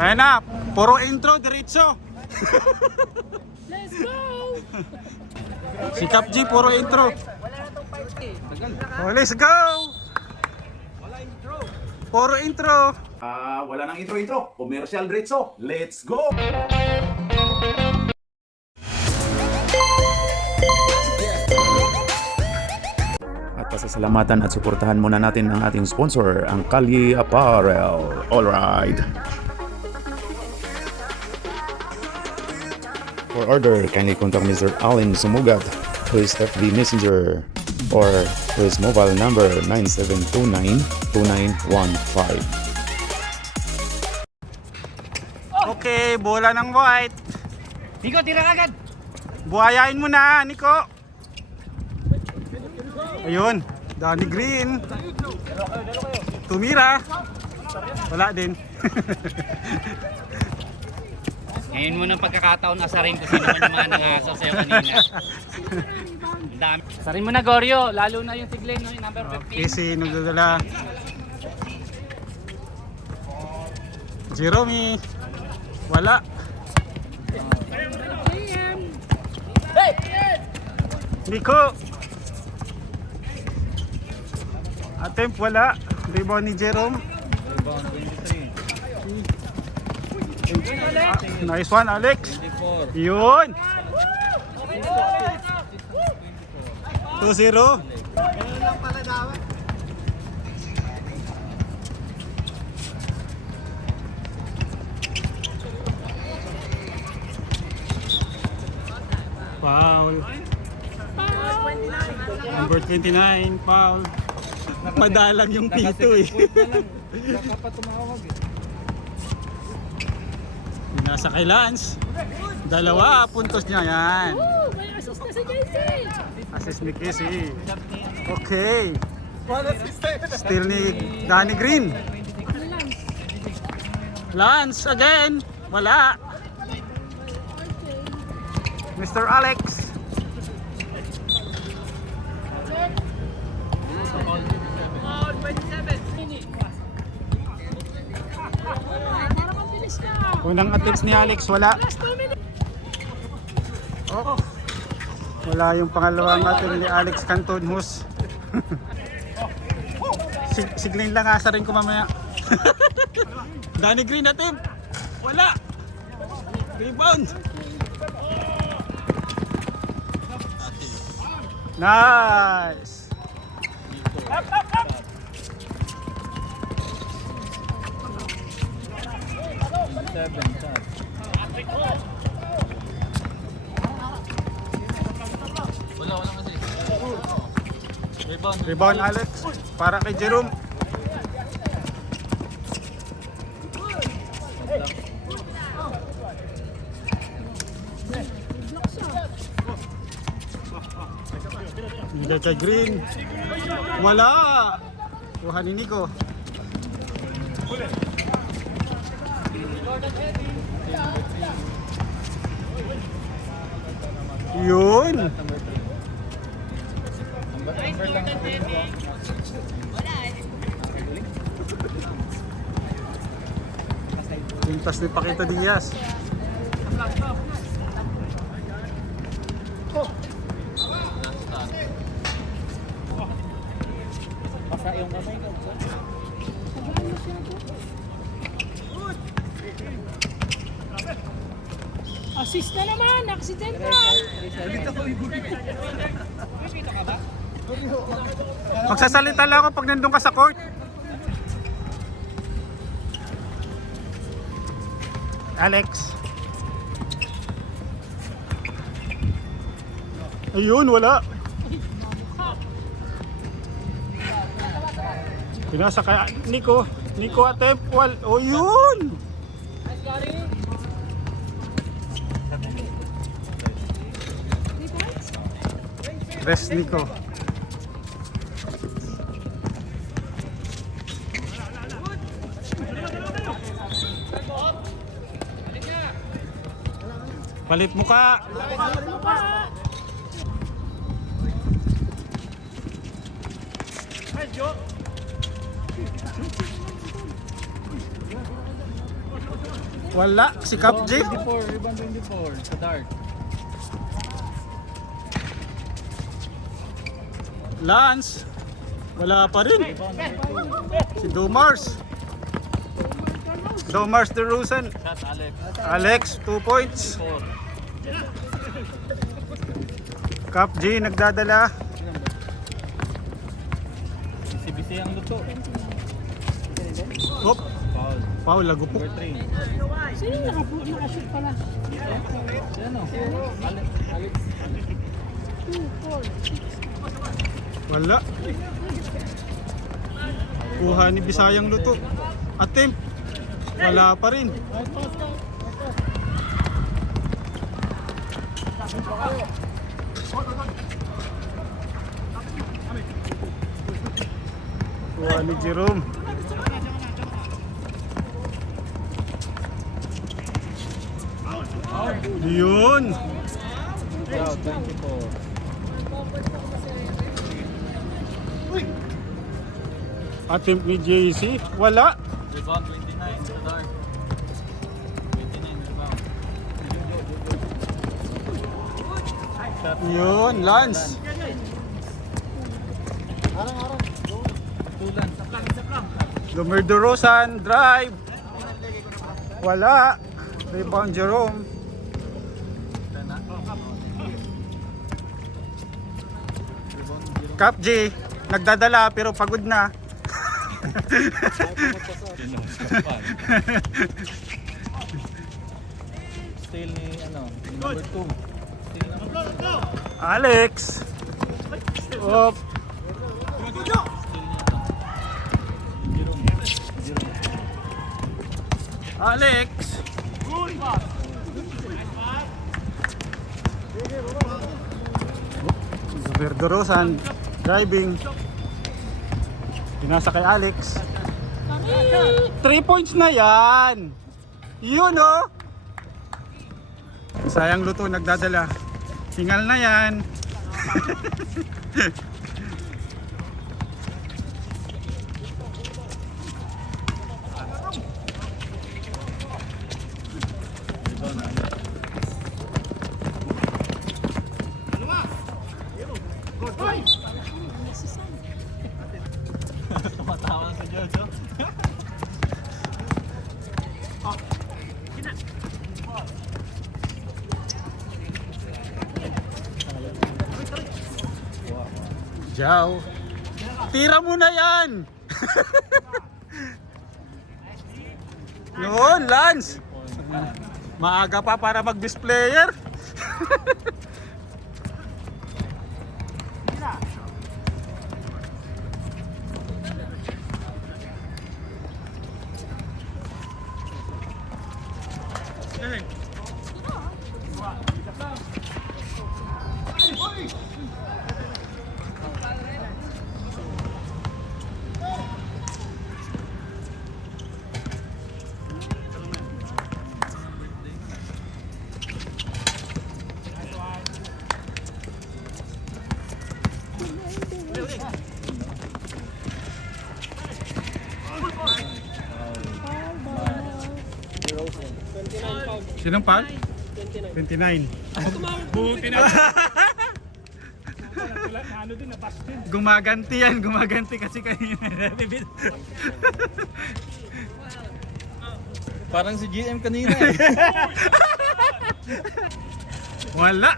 Ayan na, puro intro, diretso. Let's go! Si Cap G, puro intro. Oh, let's go! Puro intro. Wala nang intro-intro. Commercial diretso. Let's go! At pasasalamatan at suportahan muna natin ang ating sponsor, ang Kalye Apparel. Alright. For order, kindly contact Mr. Allen Sumugat to his FB Messenger or to his mobile number 9729-2915. Okay, bola ng white. Nico, tira agad! Buhayain mo na, Nico. Ayun, Danny Green. Tumira. Wala din. Ngayon mo ng pagkakataon asarin ko sino man yung mga nangasaw sa'yo kanina. Ang dami. Asarin mo na, Goryo. Lalo na yung tiglen, no? Yung number 15. Casey, nagdadala. Jerome. Wala. Nico. Attempt wala. Rebound ni Jerome. Nice one, Alex. Yun. 2-0. Foul. Number 29, foul. Madalang yung pito eh. Nasa kay Lance. Dalawa, puntos niya yan. May assist na si JC! Assist ni Casey. Okay. Still ni Danny Green. Lance again. Wala. Mr. Alex. Unang attempts ni Alex, wala. Oh. Wala yung pangalawang attempt ni Alex Cantonhus. Sigling lang asa rin ko mamaya. Danny Green attempt. Wala. Rebound. Nice. Rebound Alex para kay Jerome. Hindi kay Green. Wala. Kuha ni Nico. Yun. Pintas ni Pakita Diaz. Pasa yung kamay ko. Assist na naman! Accidental! Magsasalita lang ako pag nandun ka sa court. Alex. Ayun, wala. Pinasa kay Nico. Nico attempt. Oh, yun. Rest Nico. Palit muka. Wala, si Cap J. 24, rebound 24 sa dart. Lance. Wala pa rin. Si Dumars. Dumars DeRozan. Shot Alex. Alex, 2 points. 4. Cap J nagdadala. CBC ang luto. Hop, Foul. Paul, lagupok. Number 3. Sino nakashoot pala? Ano? Alex. Alex. 2, 4, 6. Wala. Kuha ni Bisayang luto. Attempt. Wala pa rin. Kuha ni Jerome. Yun. Foul 24. Attempt ni JC. Wala. Rebound 29 sa dart. 29 rebound. Yun, Lance. Tulan. Dumar DeRozan, drive. Wala. Rebound Jerome. Cap J, nagdadala pero pagod na. Steal ni number 2. Alex. Op. Alex. Dumar DeRozan, driving. Pinasa kay Alex. 3 points na yan. Yun oh. Sayang luto, nagdadala. Tingal na yan. Tumatawa sa Jojo. Jao. Tira mo na yan. Noon, Lance. Maaga pa para mag-best player. Sinong pal? 29. Buti na. Gumaganti yan, gumaganti kasi kanina. Parang si GM kanina eh. Wala.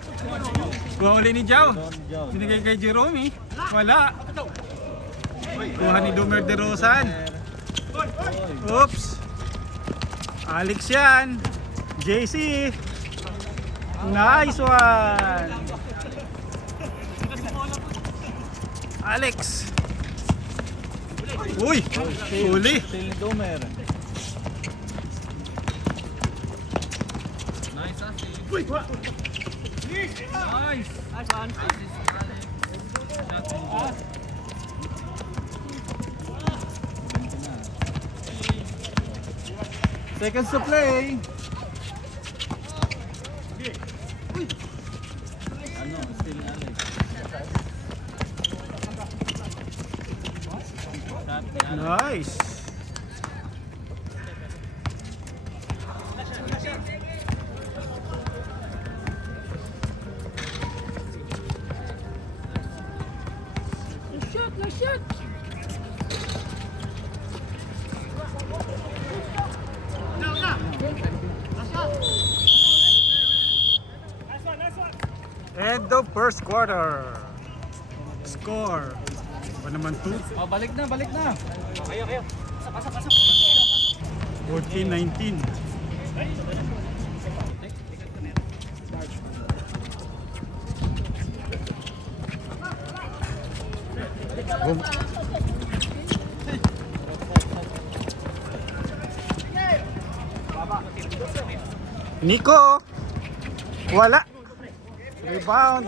Kuha uli ni Jao. Binigay kay Jerome eh. Wala. Kuha ni Dumar DeRozan. Oops. Alex yan. JC. Nice one. Alex. Uy. Huli. Steal ni Domer. Seconds to play. Ano, steal ni Alex. Nice. End of first quarter. Score. Ba naman to? Oh, balik na. Kayo. 14-19. Boom. Nico. Wala. Rebound.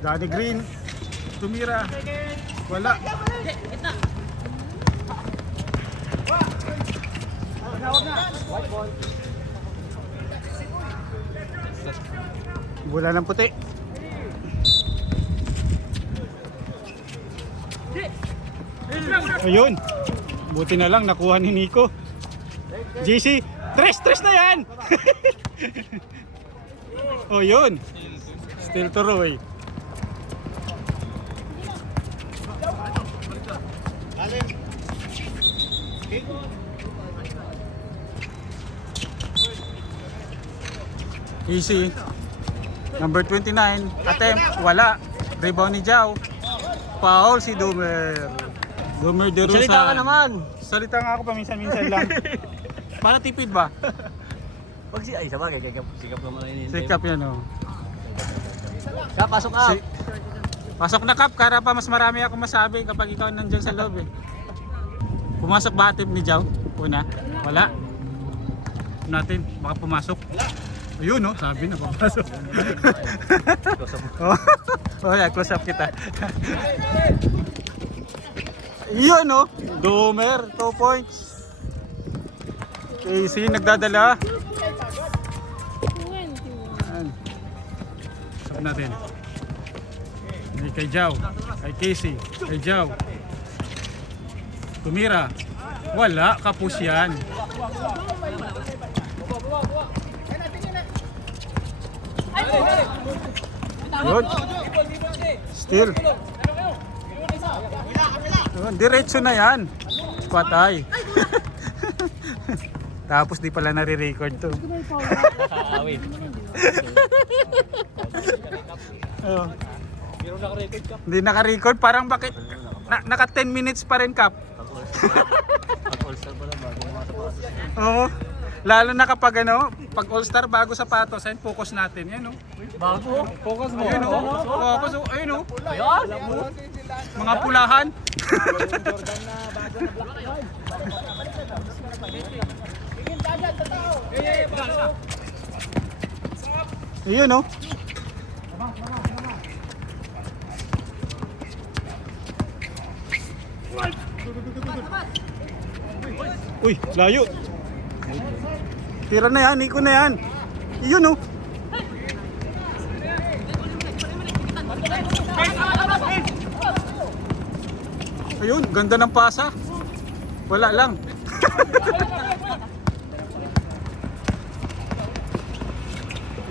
Danny Green. Tumira. Wala. Bola ng puti. Ayun. Buti na lang nakuha ni Nico. JC, tres na yan. Oh, yun. Still to Roy. Easy. Number 29, attempt, wala. Rebound ni Jao. Foul si Dumer. Dumer de Rosa. Salita ka naman. Salita nga ako paminsan-minsan lang. Para tipid ba? Pag si ay sabagay sikap naman ini. Sikap yan oh. Ka pasok ka. Pasok na Kap, para pa mas marami ako masabi kapag ikaw nandiyan sa loob eh. Pumasok ba attempt ni Jao? Una? Wala. Natin, baka pumasok. Ayun no, sabi na pumasok. Oh yeah, close up kita. Yun no, Domer, 2 points. Casey nagdadala. Ayan. Sabi natin. May kay Jao, kay Casey, kay Jao. Tumira. Wala, kapus yan. Yun. Still. Yun, diretso na yan. Patay. Tapos di pala nare-record to. Awit. Oh. Hindi naka-record, parang bakit naka 10 minutes pa rin Kap. All-star pala bago pumasok. Oo. Lalo na kapag ano, pag all-star bago sapatos, ayun focus natin. Yan oh. Bago. Focus mo. Ayun oh. Focus oh. Ayun oh. Ayan. Mga pulahan. Ayun oh. Uy, layo. Tira na yan, Nico na yan. Yun oh. Ayun, ganda ng pasa. Wala lang.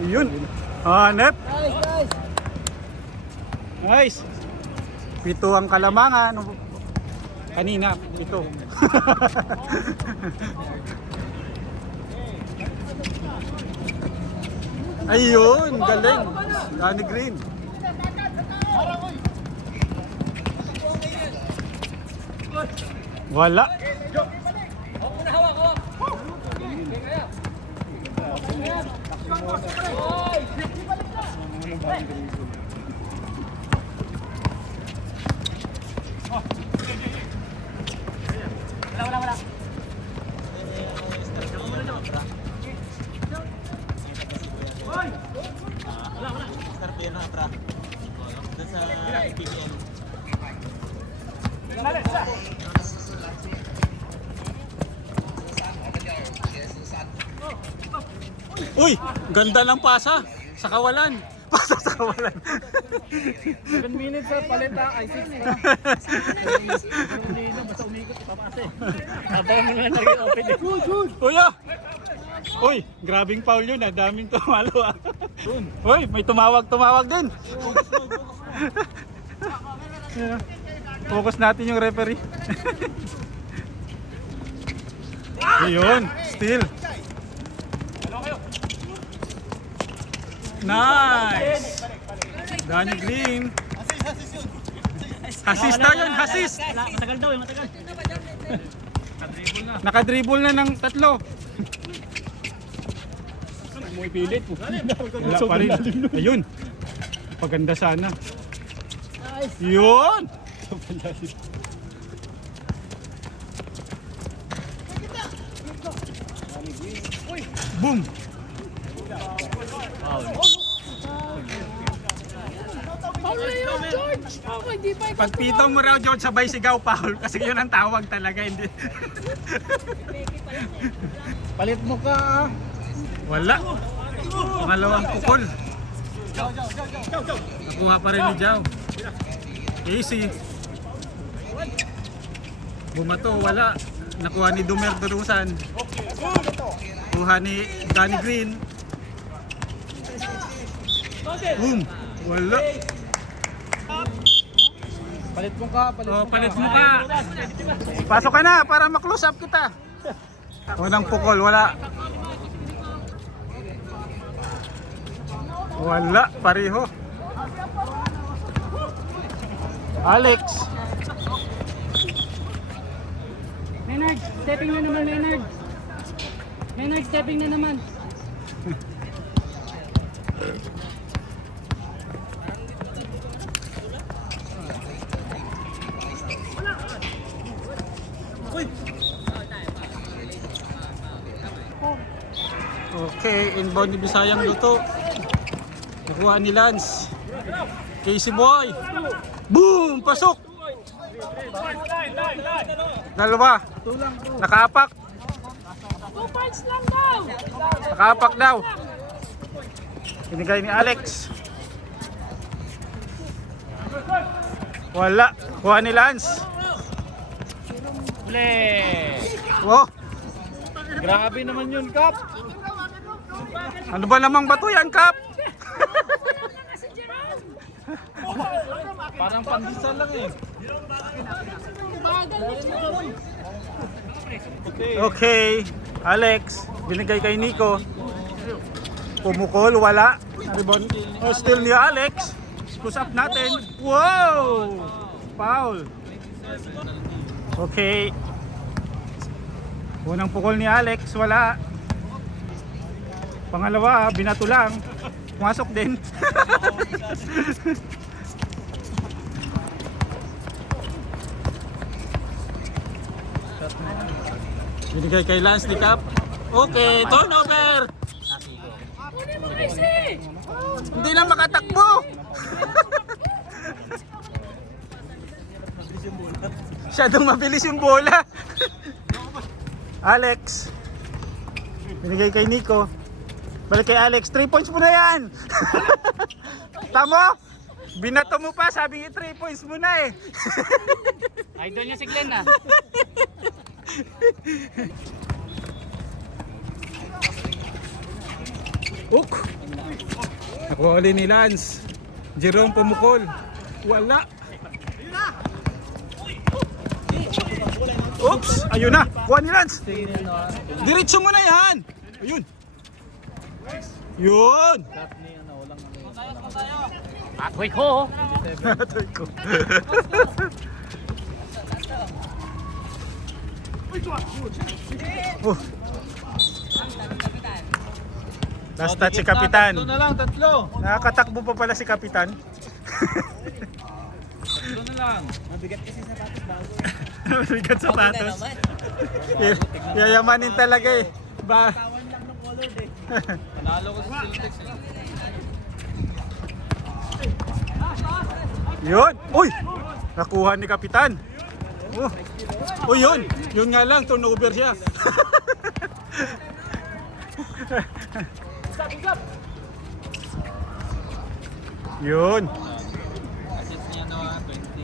Ayun. Hanep. Nice. Pito ang kalamangan. Kanina, pito. Ayun, galing. Danny Green. Wala. Uy, ganda ng pasa sa kawalan. Pasa sa kawalan. 7 minutes sir, palenta ay 6 na. Hindi na basta umikot papase. Habang nga nag-open. Uy, ah! Uy, grabing foul yun ah. Daming tumalo ah. Uy, may tumawag din. Focus natin yung referee. Ayun, still. Nice. Danny Green. Assist na yun, assist. Matagal daw, matagal. Nakadribble na ng 3. Mo ipilit. Wala pa rin. Ayun. Paganda sana. Yun. Boom. Paul na yun, George! Ako, hindi pa ikaw Pagpito mo raw, George, sabay sigaw, foul. Kasi yun ang tawag talaga. Hindi. Palit mo ka. Wala. Pangalawang pukol. Nakuha pa rin ni Jao. Easy. Bumato, wala. Nakuha ni Dumer Durusan. Kuha ni Danny Green. Boom. Wala. Palit mo ka. Oh, palit mo ka. Pasok ka na para ma-close up kita. Unang pukol, wala. Wala, pareho. Alex. Maynard, stepping na naman, Maynard. Maynard, stepping na naman. Okay, inbound ni Bisayang Luto. Nakuha ni Lance. Casey Boy. Boom! Pasok! Dalawa. Nakaapak. 2 points lang daw! Nakaapak daw. Binigay ni Alex. Wala. Kuha ni Lance. Play! Oh, Grabe naman yun, Kap. ano ba namang bato yan, Kap? Parang pandesal lang eh. Okay, Alex, binigay kay Nico. Pumukol, wala. Rebound. Oh, still ni Alex. Push up natin. Wow! Foul. Okay. Unang pukol ni Alex, wala. Pangalawa, binato lang. Pumasok din. Binigay kay Lance ni Cap. Okay, turnover. Kunin mo kasi! Hindi na makatakbo. Masyadong mabilis yung bola. Alex. Binigay kay Nico. Balik kay Alex. 3 points mo na yan. Tamo? Binato mo pa. Sabi niya 3 points mo na eh. Idol niya si Glenn ah. Uk. Nakuha ulit ni Lance. Jerome pumukol. Wala. Oops! Ayun na! Kuha ni Lance! Diretso mo na yan! Ayun! Yun! Akoy ko. Natoy ko. Oh. Last touch si Kapitan. Tatlo na lang, tatlo. Nakakatakbo pa pala si Kapitan. Tatlo na lang. Bigat sapatos. Yayamanin talaga eh. Ba? Panalo ko sa Celtics eh. Yun! Uy! Nakuha ni Kapitan. Oh. Oh, yun! Yun nga lang, turnover siya. Yun! Assets niya na 20.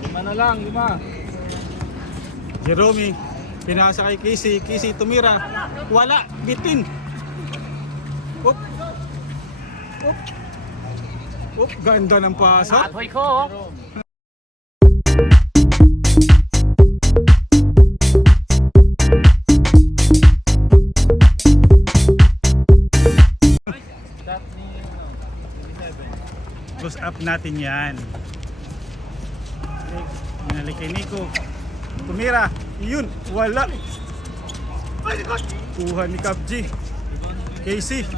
Lima na lang, lima. Jerome, pinasa kay Casey. Casey tumira. Wala! Bitin! Up! Up! Oh, ganda ng pasok. Hoy ko. Close up natin yan. Binalik kay Nico. Tumira. Yun. Wala. Kuha ni Cap G. Casey.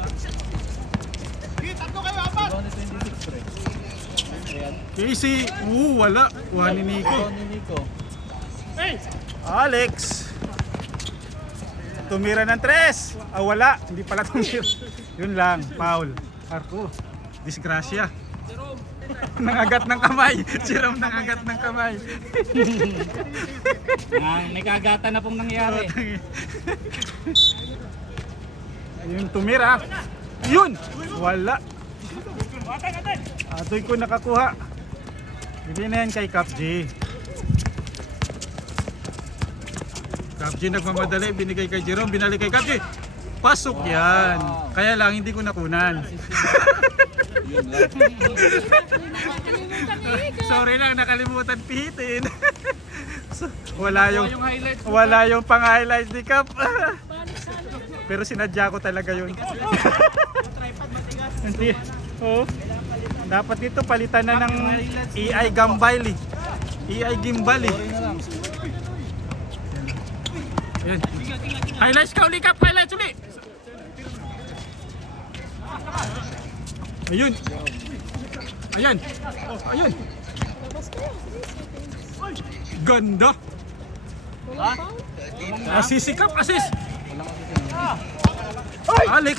Casey. Wala. Kuha ni Nico. Alex. Tumira ng 3. Wala. Hindi pala tumira. Yun lang. Foul. Arco. Disgrasya. Nangagat ng kamay. Si Rom nangagat ng kamay. May kagatan na pong nangyari. Yung tumira. Yun! Wala. Atoy ko nakakuha. Bili na yan kay Cap G. Cap G nagmamadali. Binigay kay Jerome. Binalik kay Cap G. Pasok yan. Kaya lang hindi ko nakunan. Sorry lang, nakalimutan pihitin. Wala yung pang highlights ni Cap. Pero sinadya ko talaga yun. Hindi. Oh. Dapat dito palitan na ng AI Gimbal eh. AI Gimbal eh. Ayan. Highlights ka uli Cap, highlights uli. Ayun. Ayan. Ayun. Ganda. Assist si Cap, assist. Alex.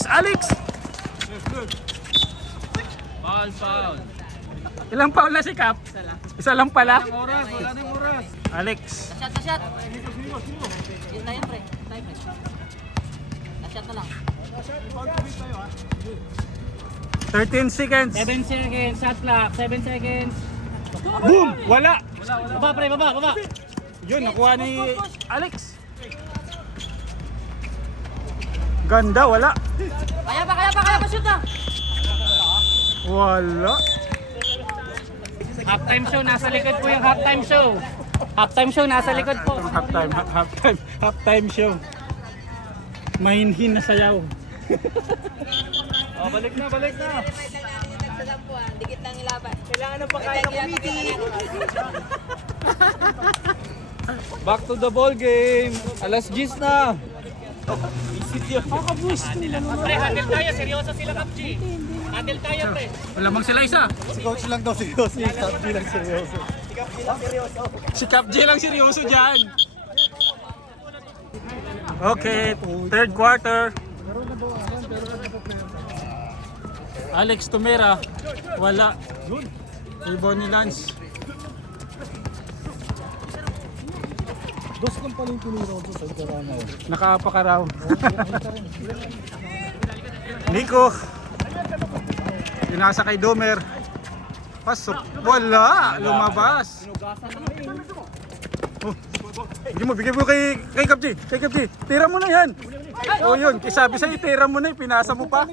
Foul. Ilang foul na si Cap? Isa lang pala. Wala nang oras. Alex. Shot. Hintayin pre. Na-shot na lang. 13 seconds. 7 seconds, shot clock, 7 seconds. Boom! Wala. Baba pre, baba. Yun, nakuha ni Alex. Ganda, wala. Kaya pa, shoot na! Wala. Halftime show, nasa likod po yung halftime show. Halftime show, nasa likod po. Halftime show. Mahinhin na sayaw. Balik na. Dikit lang ilaban. Kailangan ng pagkain ng committee. Back to the ball game. Alas 10 na. Pre, handle tayo, seryoso sila kapji. Handle tayo pre. Malamang sila isa. Si coach lang daw seryoso. Si Cap G lang seryoso. Si Cap G lang seryoso dyan. Okay, third quarter. Alex Tumera. Wala. Kay Bonnie Lance. Dos lang pala yung tinuro ko sa Corona. Nakaapa ka raw. Nico. Pinasa kay Domer. Pasok. Wala. Lumabas. Oh. Bigyan mo kay Cap G. Kay Cap G. Tira mo na yan. Oh yun. Sabi sa'yo, tira mo na. Pinasa mo pa.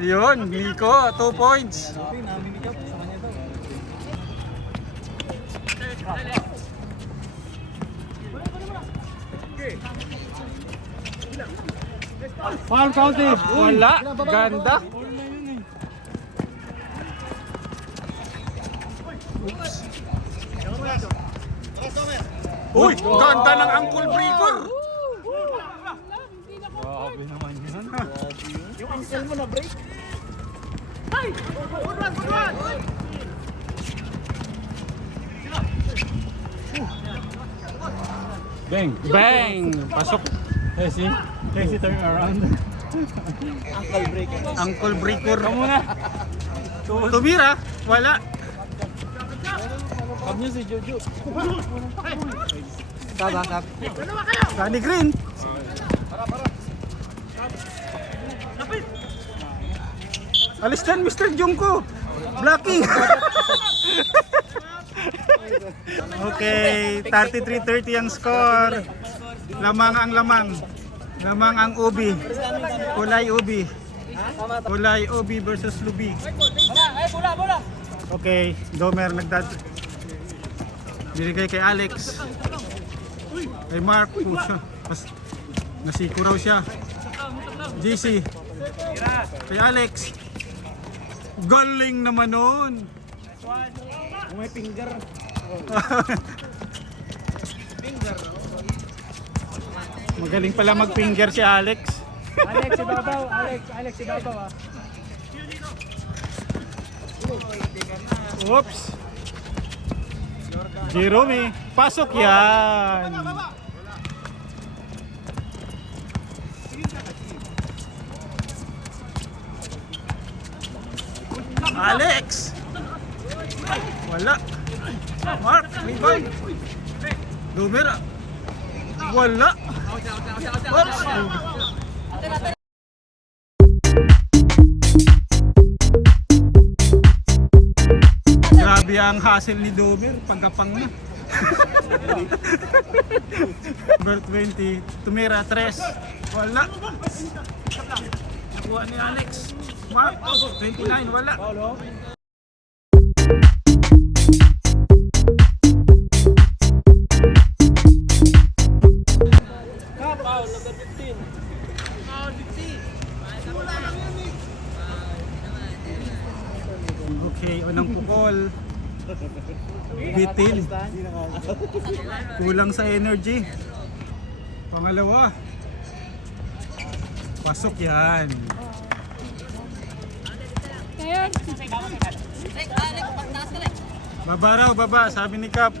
Yun. Nico. 2 points. Foul counted. Wala. Ganda. Uy, ganda ng ankle breaker. Grabe naman yan. Yung ankle mo na break. Bang. Bang. Pasok. Casey turn around. Ankle breaker. Kamu na. Tumira. Wala. Kap niyo si Jojo. Danny Green. Alis dyan, Mr. Jungko. Blocking. Okay, 33-30 ang score. Lamang ang lamang. Lamang ang ubi. Kulay ubi. Kulay OB versus Lubi. Okay, Domer binigay kay Alex. Kay Mark, pucha. Nasiko raw siya. JC. Kay Alex. Galing naman nun. May finger. Magaling pala mag-finger si Alex. Alex, ibabaw. Alex, ibabaw ah. Oops. Jerome, pasok yan. Alex. Wala. Mark, rebound. Domer. Wala. Oops. Grabe ang hassle ni Domer, pagkapang na. Bert 20, tumira 3. Wala. Nakuha ni Alex. Mark, 29, wala. Okay, unang pukol. Bitin. Kulang sa energy. Pangalawa. Pasok yan. Baba raw, baba. Sabi ni Cap.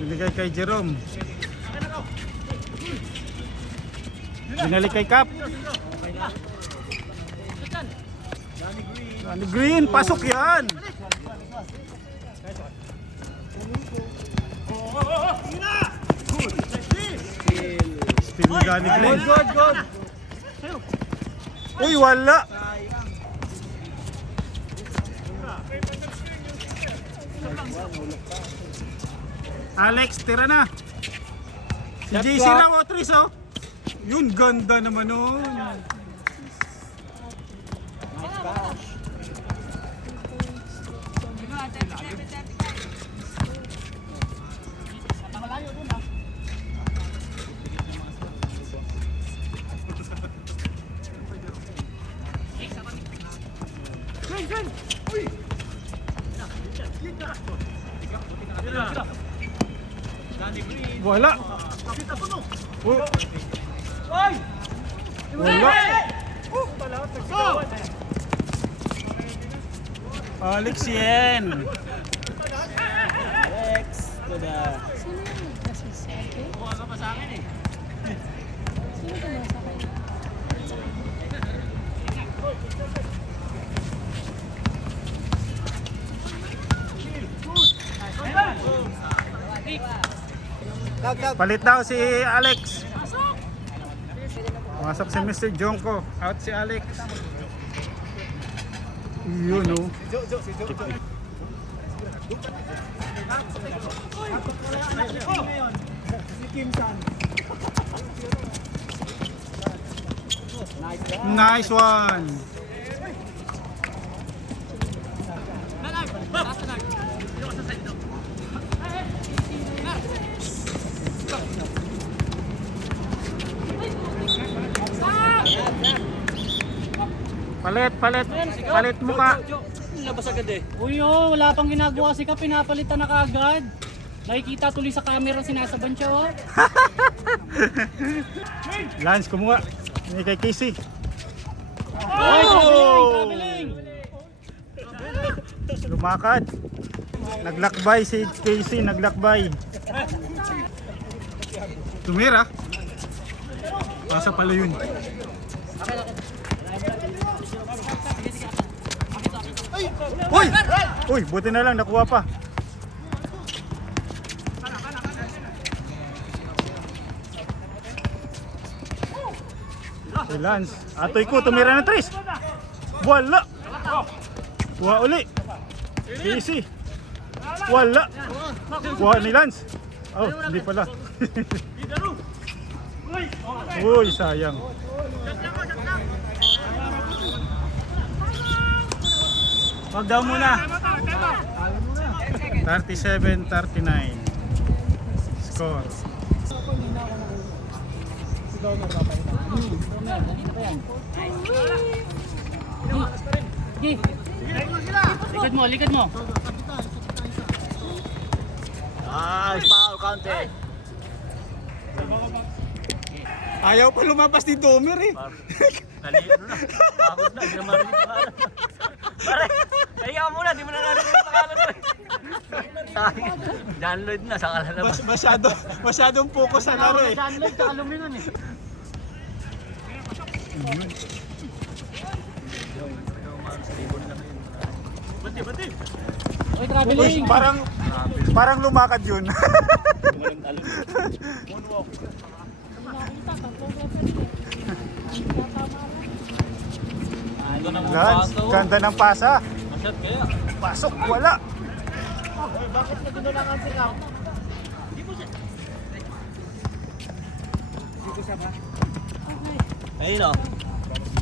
Binigay kay Jerome. Binalik kay Cap. Danny Green, pasok yan. Steal ni Danny Green. Good. Uy, wala. Alex, tira na. Si JC raw, Otris, oh. Yun, ganda naman nun. Wala. Wala. Alex yan. Palit daw si Alex. Masok si Mr. Jonko. Out si Alex. Yun o. Nice one. Palit mukha. Uy, oh, wala pang ginagawa si Cap, pinapalitan na kaagad. Nakikita tuloy sa camera, sinasaban siya, oh. Lance, kumuha. Ini kay Casey. Oh! Traveling! Lumakad. Naglakbay si Casey, naglakbay. Tumira. Pasa pala yun. Uy! Uy, buti na lang nakuha pa. Si Lance. Atoy ko, tumira ng 3. Wala. Kuha uli. Easy. Wala. Kuha ni Lance. Oh, hindi pala. Uy, sayang. Wag daw muna. 37-39. Score. Sige. Likod mo. Ayaw pa lumabas ni Domer eh. Nalito na. Pagod na, hindi na marinig yung pangalan. Pare, kaya ka muna, di mo na narinig yung pangalan mo. John Lloyd na, saka lalabas. Masyadong focus sa laro eh. John Lloyd, tsaka Luminon eh. Oy, traveling. Parang lumakad yun. Lance, ganda ng pasa. Masyad kaya. Pasok, wala. Ayun o.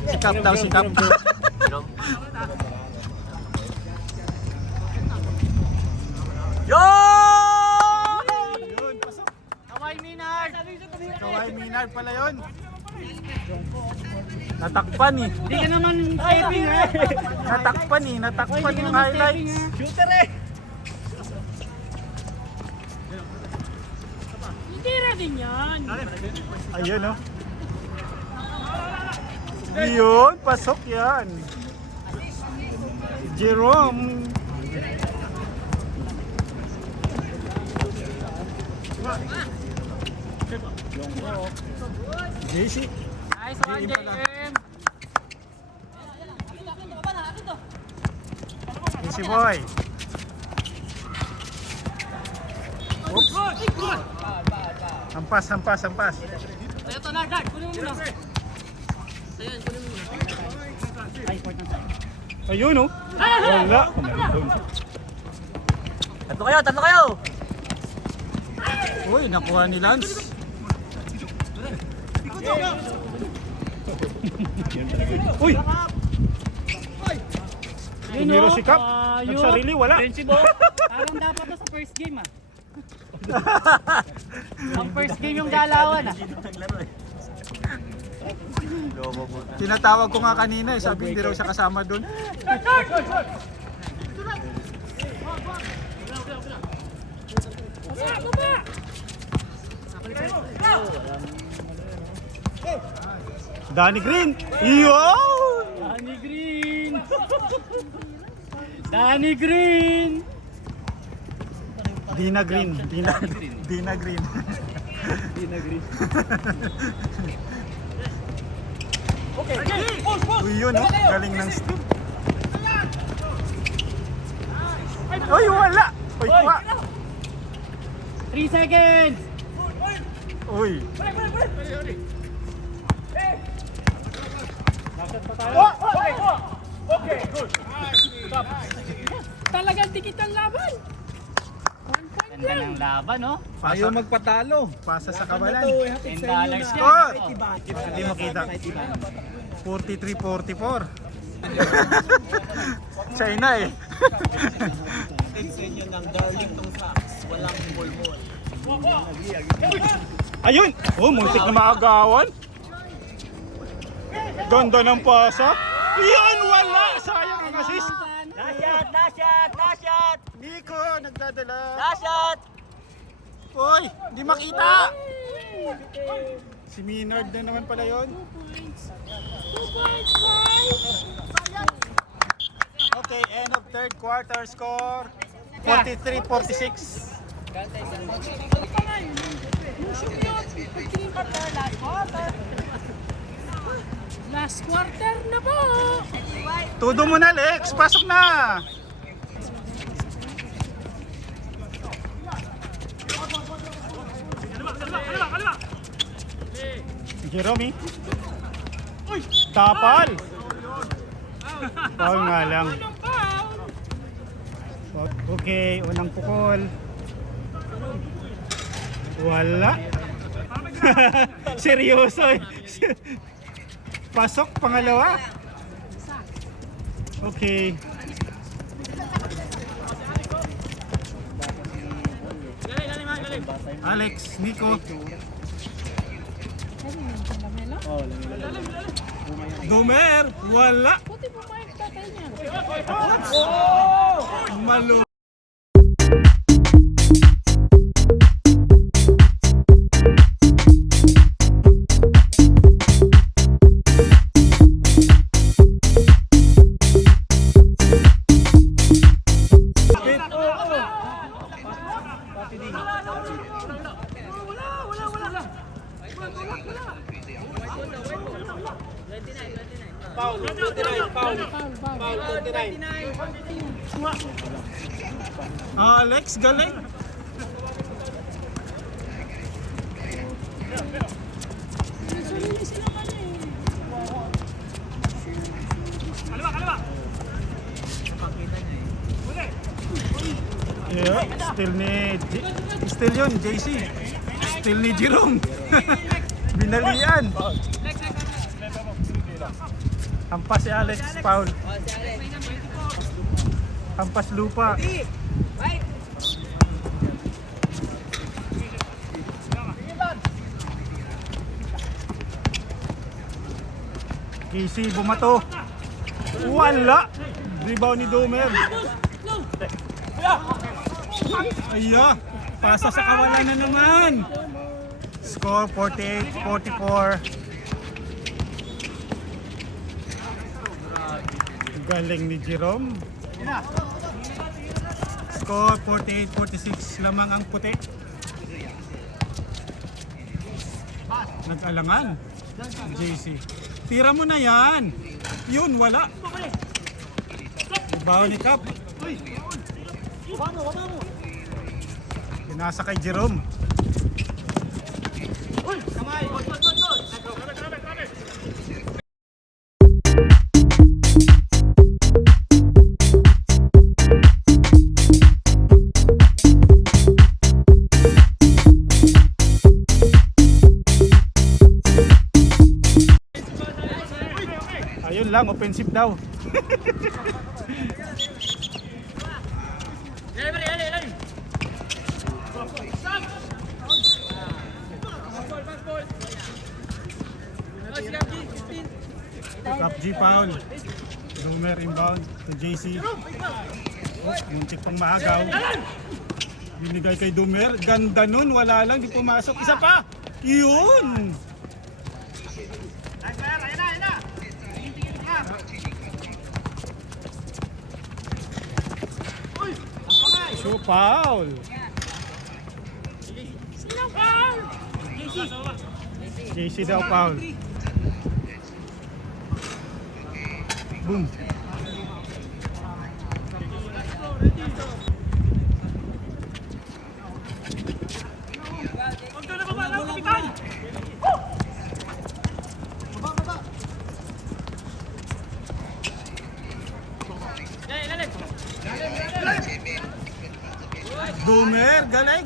Sikap daw, sikap. Yo! Yun, pasok. Kaway Minard. Kawai Minard pala yun. Natakpan eh. Hindi ka naman taping eh. Natakpan yung highlights. Shooter eh! Tira din yan. Ayun oh. Yun, pasok yan. Jerome. JC. Nice one, JM. JC boy. Oops. Hampas. Ito na, Dad. Kunin mo muna. Ayun oh. Wala. Tatlo kayo! Uy, nakuha ni Lance. Uy! Tumiro si Cap. Nagsarili, wala. Parang dapat to sa first game ah. Ang first game yung galawan ah. Tinatawag ko nga kanina eh, sabi hindi raw siya kasama doon. Danny Green! Yo! Danny Green! Danny Green! Dina Green. Dina Green. Uy, yun oh. Galing ng steam. Uy, wala! Uy, kuha! 3 seconds! Uy! Talagang dikit ang laban! Ganda ng laban, no? Ayaw magpatalo. Pasa sa kawalan. $10 Score! Hindi makita. 43-44. China eh. Ayun! Oh, muntik na maagawan. Ganda ng pasa. Yan, wala! Sayang ang assist. Nasyat! Nico, nagdadala. Nasyat! Uy, hindi makita. Si Minard na naman pala yun. Okay, end of third quarter score. 43-46. Last quarter na po! Todo mo na, Lex. Pasok na. Jerome. Tapal. Foul nga lang. Okay, unang pukol. Wala. Seryoso eh. Pasok, pangalawa. Okay. Alex, Nico. Domer, wala. Malo. Alex, galing. Yeah, still yun, JC. Still ni Jerome. Binalian. Hampas si Alex, foul. Hampas lupa. Casey bumato. Wala. Rebound ni Domer. Aya, pasa sa kawalan na naman. Score 48-44. Galing ni Jerome. Score 48-46. Lamang ang puti. Nag-alangan. JC. Tira mo na yan. Yun, wala. Bawa ni Cap. Pinasa kay Jerome. Ayun lang, offensive daw. Cap G foul. Domer inbound to JC. Muntik pang maagaw. Binigay kay Domer. Ganda nun, wala lang, di pumasok. Isa pa! Yun! So foul. JC daw foul. Boom. Domer, galing.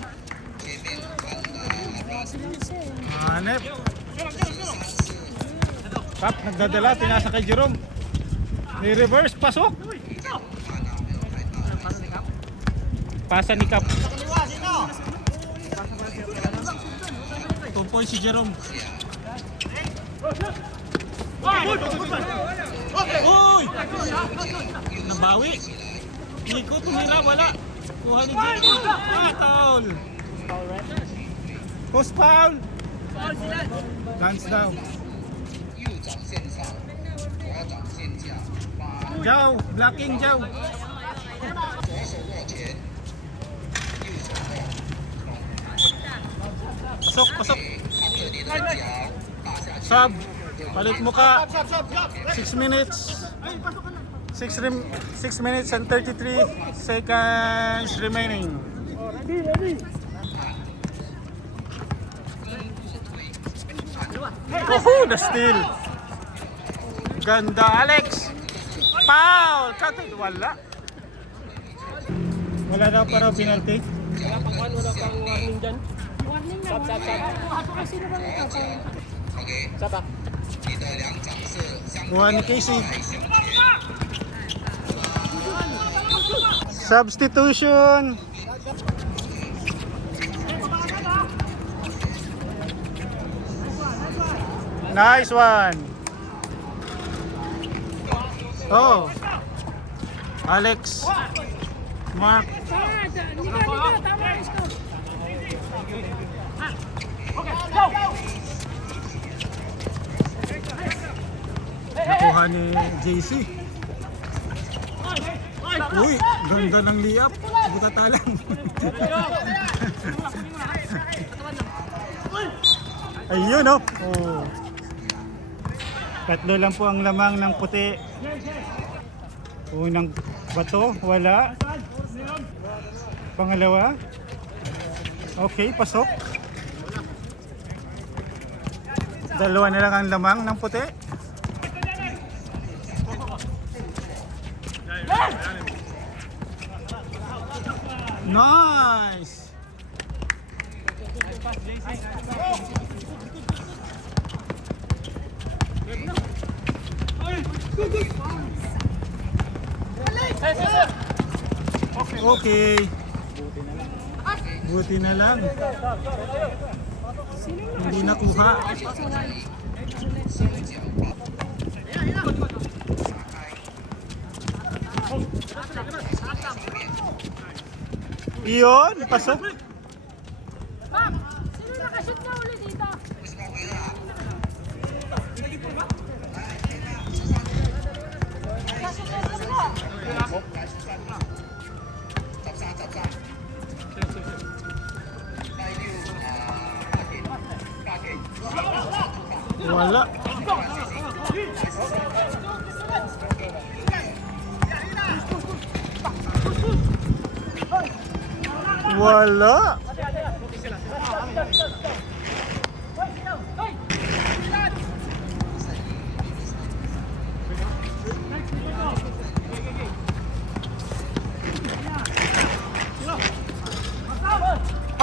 Hanep. Cap, nagdadala, pinasa kay Jerome. May reverse, pasok. Pasa ni Cap. 2 points si Jerome. Uy! Nabawi. Nico, tumira, wala. Kuha ni Jerome. Foul. Post foul. Dance down. Jao, blocking Jao. Pasok, pasok. Sub. Palit mo ka. 6 minutes. 6 minutes and 33 seconds remaining. Woohoo! The steal. Ganda, Alex. Foul! Wala. Wala daw para penalty. Wala pang warning dyan. Kuha ni Casey. Substitution. Nice one. Oh. Alex. Mark. Nakuha ni JC. Uy, ganda ng liap. Butata lang. Ayun oh. Oh. Tatlo lang po ang lamang ng puti. Unang bato, wala. Pangalawa. Okay, pasok. Dalawa na lang ang lamang ng puti. Nice! Okay. Buti na lang. Hindi nakuha. Iyon, pasok. Ma'am, sino nakashoot na uli dito? Wala. Wala.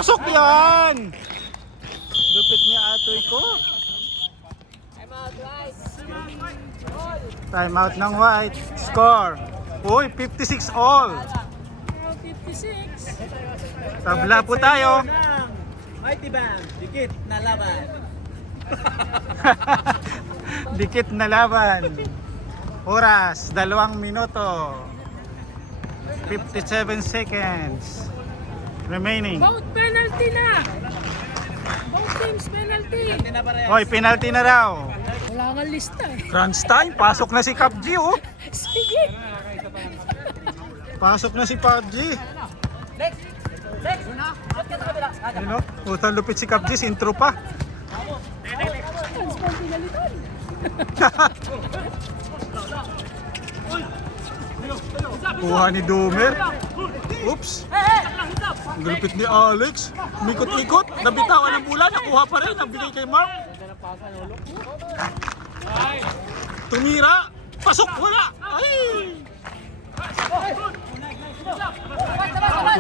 Pasok yan! Lupit ni Atoy ko. Time out ng White. Score. Uy, 56 all. 56. Tabla po tayo. Mighty Bang, dikit na laban. Dikit na laban. Oras, 2 minuto. 57 seconds. Remaining. Both penalty na. Both teams penalty. Hoy, penalty na raw. Wala nga lista eh. Crunch time. Pasok na si Kapji, oh. Sige. Pasok na si Kapji. Ano? Utang lupit si Kapji, intro pa. Kuha ni Dumer. Oops. Ang lupit ni Alex. Mikot-ikot. Nabitawan ng bola. Nakuha pa rin. Nabigay kay Mark. Tumira. Pasok. Wala. Ay!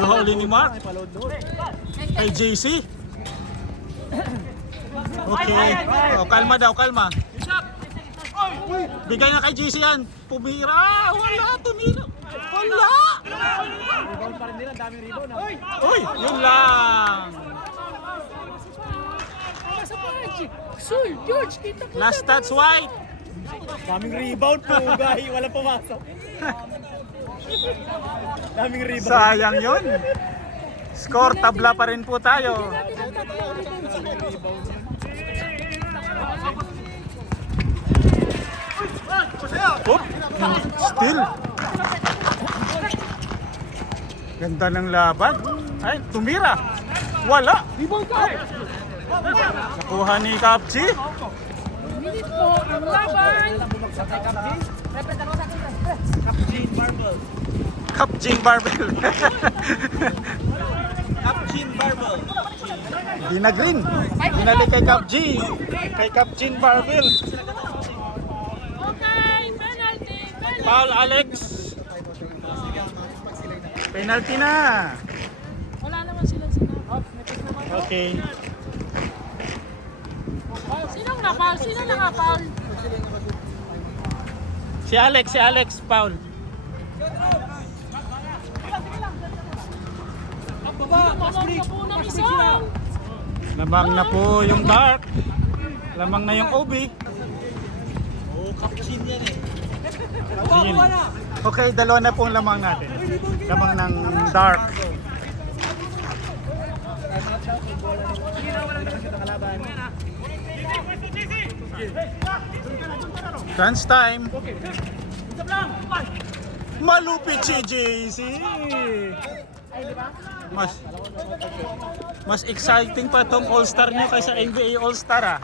Kuha uli ni Mark. Kay JC. Okay. O, kalma daw, kalma. Bigay na kay JC yan. Pumira. Wala. Tumira. Wala. Rebound pa rin nila, daming rebound. Uy, yun lang. Sul, George, kita ko. Last touch, White. Daming rebound po, gahi, wala pumasok. Daming rebound. Sayang yun. Score, tabla pa rin po tayo. Oop, still. Ganda ng laban. Ay, tumira. Wala. Nakuha ni Kapji. Minute po ang laban. Kapjing Barbell. Capchin Barbell. Di na green. Binalik kay Kapji. Kay Kapjing Barbell. Okay, penalty. Foul, Alex. Penalty na. Wala naman sila sinabi. Okay. naka-foul? Sino naka-foul? Si Alex, foul. Lamang na po yung dark. Lamang na yung OB. Gin. Okay, dalawa na pong lamang natin. Lamang ng dark. Dance time. Malupit si JC. Mas exciting pa tong All-Star niyo kaysa NBA All-Star ah.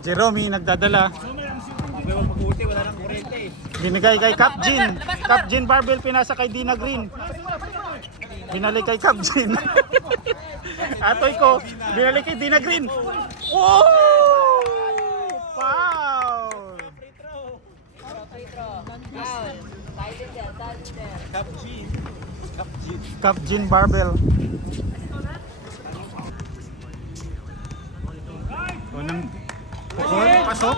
Jerome nagdadala. Binigay kay Capjin. Capjin Barbell pinasa kay Dina Green. Binalik kay Capjin. Atoy ko, binalik kay Dina Green. Oh! Foul! Capjin Barbell. Unang pukul, pasok.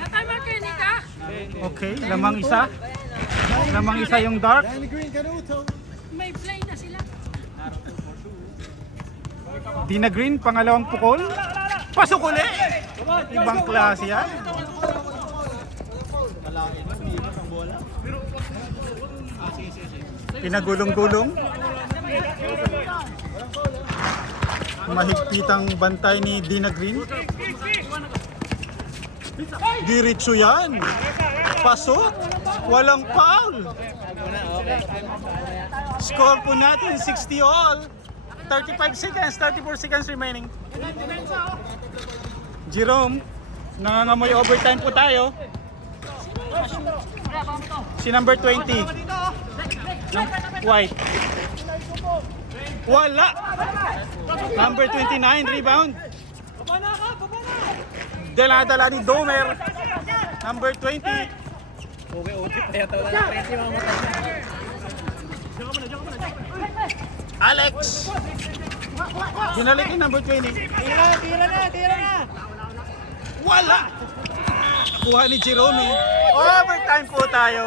Natama kayo, Nika? Okay, lamang isa. Lamang isa yung dark. May play na sila. Dina Green, pangalawang pukul. Pasok uli! Ibang klase yan. Pinagulong-gulong. Mahigpitang bantay ni Dina Green. Diretso yan. Pasok. Walang foul. Score po natin 60 all. 35 seconds, 34 seconds remaining. Jerome, nangangamoy overtime po tayo. Si number 20. White. Wala. Number 29, rebound. Dala-dala ni Domer. Number 20. Alex. Binalik yung number 20. Tira na. Wala. Kuha ni Jerome. Overtime po tayo.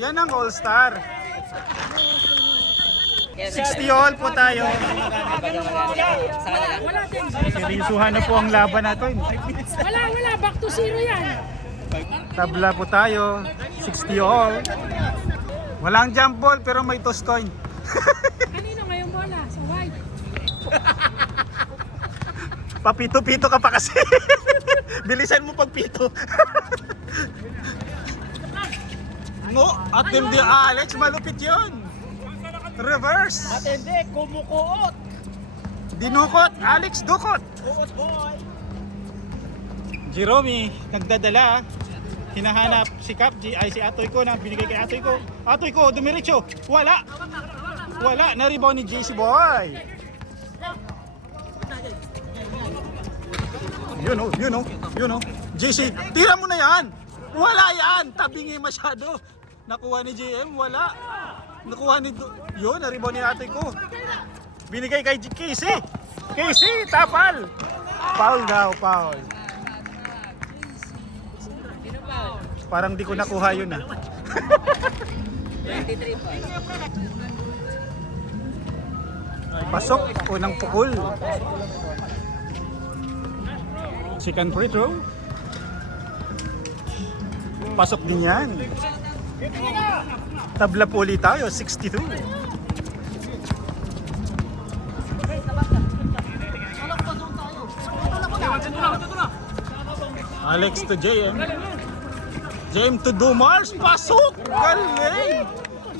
Yan ang All-Star. 60 all po tayo. Seryosuhan na po ang laban natin. Wala. Back to zero yan. Tabla po tayo. 60 all. Walang jump ball pero may toss coin. Kanino ngayong bola? Sa white. Papito-pito ka pa kasi. Bilisan mo pagpito. No, at hindi Alex, malupit yun. Reverse. Matindi, kumukuot. Dinukot, Alex dukot. Jerome, nagdadala. Hinahanap si Capji, ay si Atoy ko na binigay kay Atoy ko. Atoy ko, dumiretso. Wala. Wala, na-rebound ni JC Boy. Yun oh. JC, tira mo na yan. Wala yan, tabingi masyado. Nakuha ni JM, wala. Nakuha ni yun, na-rebound ni Atoy ko. Binigay kay Casey. Casey, tapal. Foul daw, foul. Parang di ko nakuha yun ah. 23 pa. Pasok, unang pukul. Second free throw. Pasok din yan. Tabla po ulit tayo, 62. Alex to JM. JM to Dumars, pasok! Galing!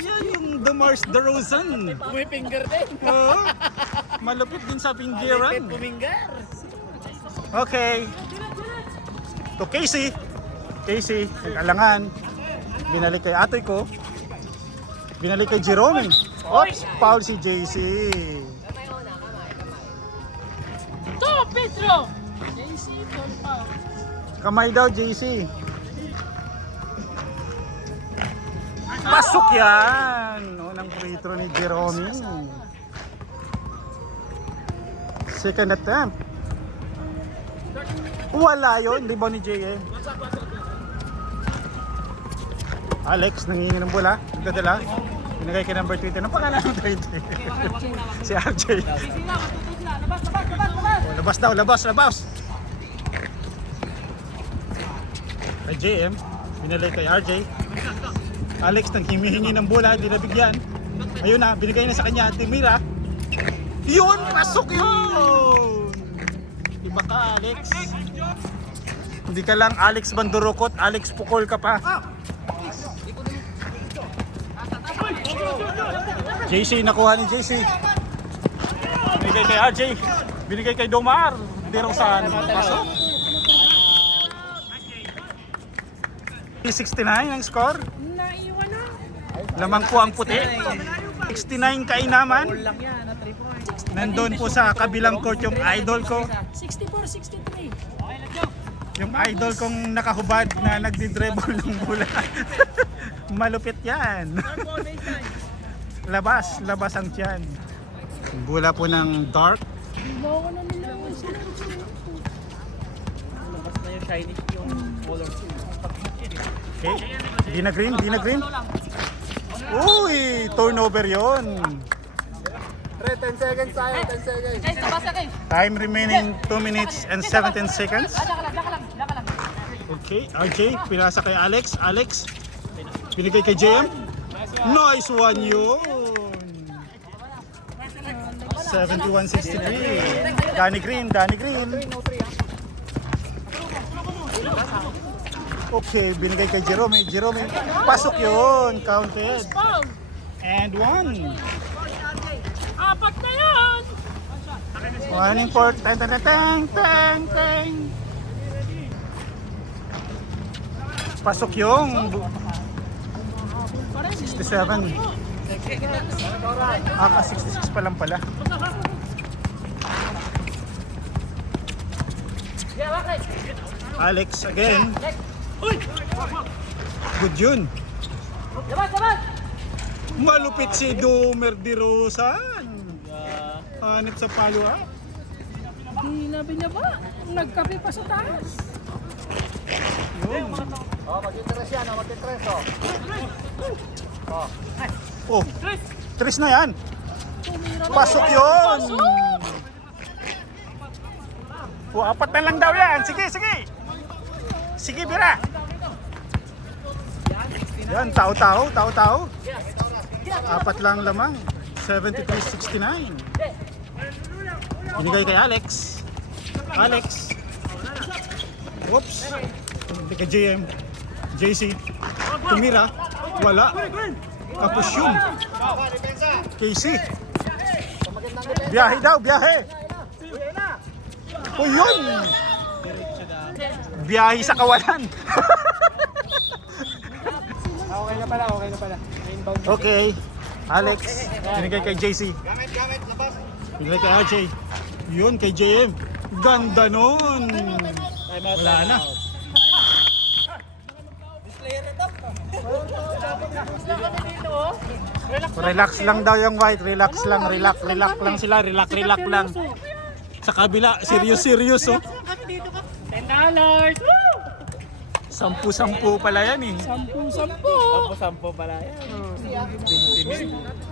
Yan yung Dumars DeRozan. May finger din. Oo. Malupit din sa pinggiran. Pumingar. Okay. To Casey. Casey, nag-alangan. Binalik kay Atoy ko. Binalik kay Jerome. Oops, foul si JC. To, Pedro! JC, foul. Kamay daw JC. Pasok yan. Unang free throw ni Jerome. Second attempt. Wala yun, di ba ni JM? Alex, nangingi ng bola. Nagdadala. Binigay kay number 20. Anong pangalan ng 20? Si RJ. Oh, labas daw, labas. Kay JM. Binalay kay RJ. Alex, nang himihingi ng bola, di nabigyan. Ayun na, binigay na sa kanya. Timira. Yun! Pasok yun! Iba ka, Alex. Hindi ka lang Alex Bandurukot, Alex Pukol ka pa. JC, nakuha ni JC. Binigay kay RJ. Binigay kay Domar. Hindi raw saan. Pasok. 69 ang score. Naiwan na. Lamang po ang puti. 69 kainaman. Nandun po sa kabilang court yung idol ko. 64-63. Yung idol kong nakahubad na nagdi-dribble ng bola. Malupit yan. Labas ang tiyan. Bola po ng dark. Loko na nila. Labas na yung shiny yung color. Okay. Di na green. Uy, turnover yon. 10 seconds tayo, 10 seconds. Time remaining 2 minutes and 17 seconds. Okay, RJ, pinasa kay Alex. Alex, binigay kay JM. Nice one yun. 71-63. Danny Green. Okay, binigay kay Jerome. Pasok yun. Counted. And one. Apat na yan! One in port. Tang. Pasok yung 67. 66 pa lang pala. Alex again. Good yun. Malupit si Domer Di Rosan. Hanip sa palo ha. Hinabi niya ba? Nagkape pa sa taas. Yun. Mag-interest yan, mag-interest Oh, Tris na yan. Pasok yun. Oh, apat na lang daw yan. Sige. Sige, Bira. Yan, tao. Apat lang lamang. 73-69. Binigay kay Alex. Oops. Hindi kay JM. JC. Tumira. Wala. Tapos yun. Casey. Biyahe daw. O yun. Biyahe sa kawalan. Okay na pala. Inbound. Okay. Alex. Binigay kay JC. Binigay kay RJ. Yun kay JM. Ganda nun. Wala na. Relax lang daw yung white. Relax lang sila. Relax lang. Sa kabila, serious oh. $10. 10 pala yan eh. 10 pala yan.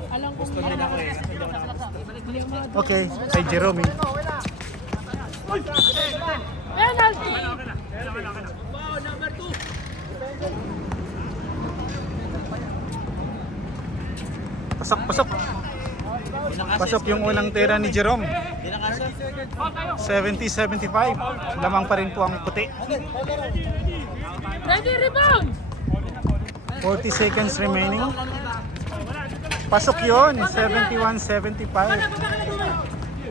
Alam ko Gusto din ako eh. Okay, kay Jerome. penalty. Pasok yung unang tira ni Jerome. 70-75. Lamang pa rin po ang puti. Ready, rebound. 40 seconds remaining. Pasok yun. 71-75.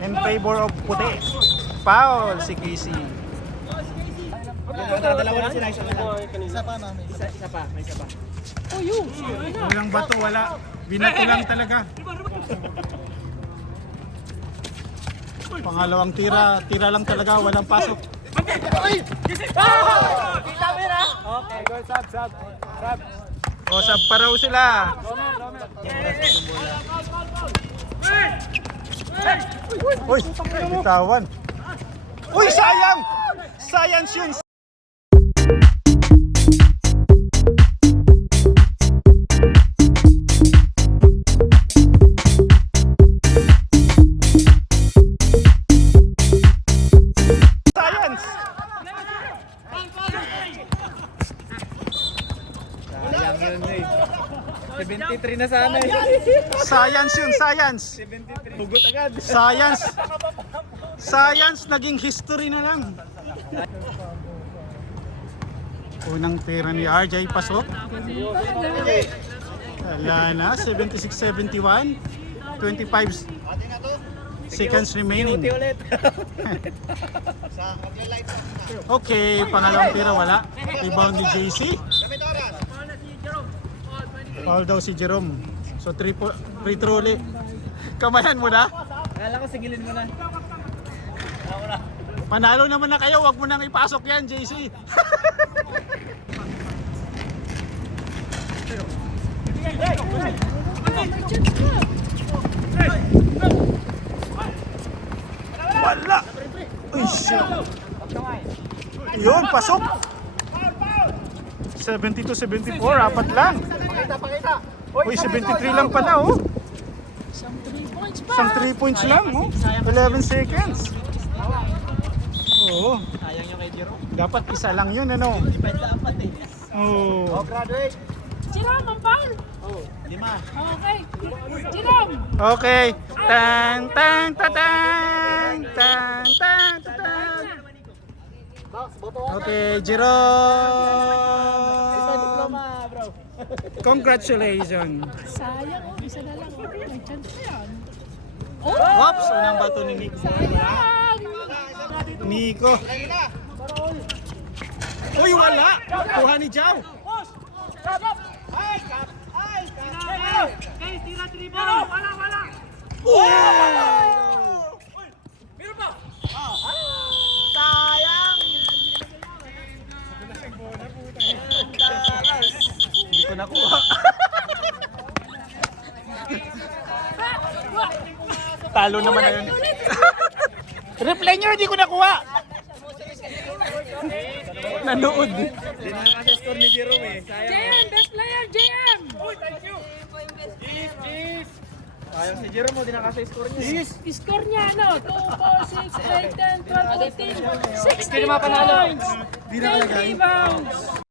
In favor of puti. Foul si Casey. Dalawa na sila, isa pa. May isa pa. Oh, you. Walang bato, wala. Binato lang talaga. Pangalawang tira lang talaga, walang pasok. Okay, go, sub. O, sab pa raw sila. Uy, bitawan. Uy, sayang! Science yun! Science! Sayang yun eh. 73 na sana eh. Science yun, science! 73. Hugot agad. Science! Science, naging history na lang. Unang tira ni RJ pasok. Wala na, 76-71. 25 seconds remaining. Uti ulit. Okay, pangalawang tira wala. Rebound ni JC. Foul daw si Jerome. So free throw ulit. Kamayan mo na. Kala ko sigilin mo na. Panalo naman na kayo, wag mo nang ipasok yan, JC. Wala. Uy, shit. Yun, pasok. 72-74, apat lang. Uy, 73 lang pala, oh. Isang 3 points lang, oh. 11 seconds. Oo. Sayang yung kay Jerome. Dapat isa lang yun, ano? Depende apat eh. Oo. Graduate. Jerome, ang foul. Oh, 5. Okay. Jerome. Okay. Tang tang tatang. Tang tang tatang. Okay, Jerome. Diploma, bro. Congratulations. Sayang, oh. Isa na lang. Oh, may chance pa yan. Oops, unang bato ni Nico. Sayang. Nico. Uy, wala. Kuha ni Jao. Hindi ko nakuha. Talo naman na yun. Replay nyo, hindi ko nakuha. Nanood. Hindi na kasi score ni Jerome eh. Sayang. JM, best player, JM. Sayang si Jerome, hindi na kasi score niya. Score niya, ano? 2, 4, 6, 8, 10, 12, 14, 16 points. Di na 10 kalagay. rebounds.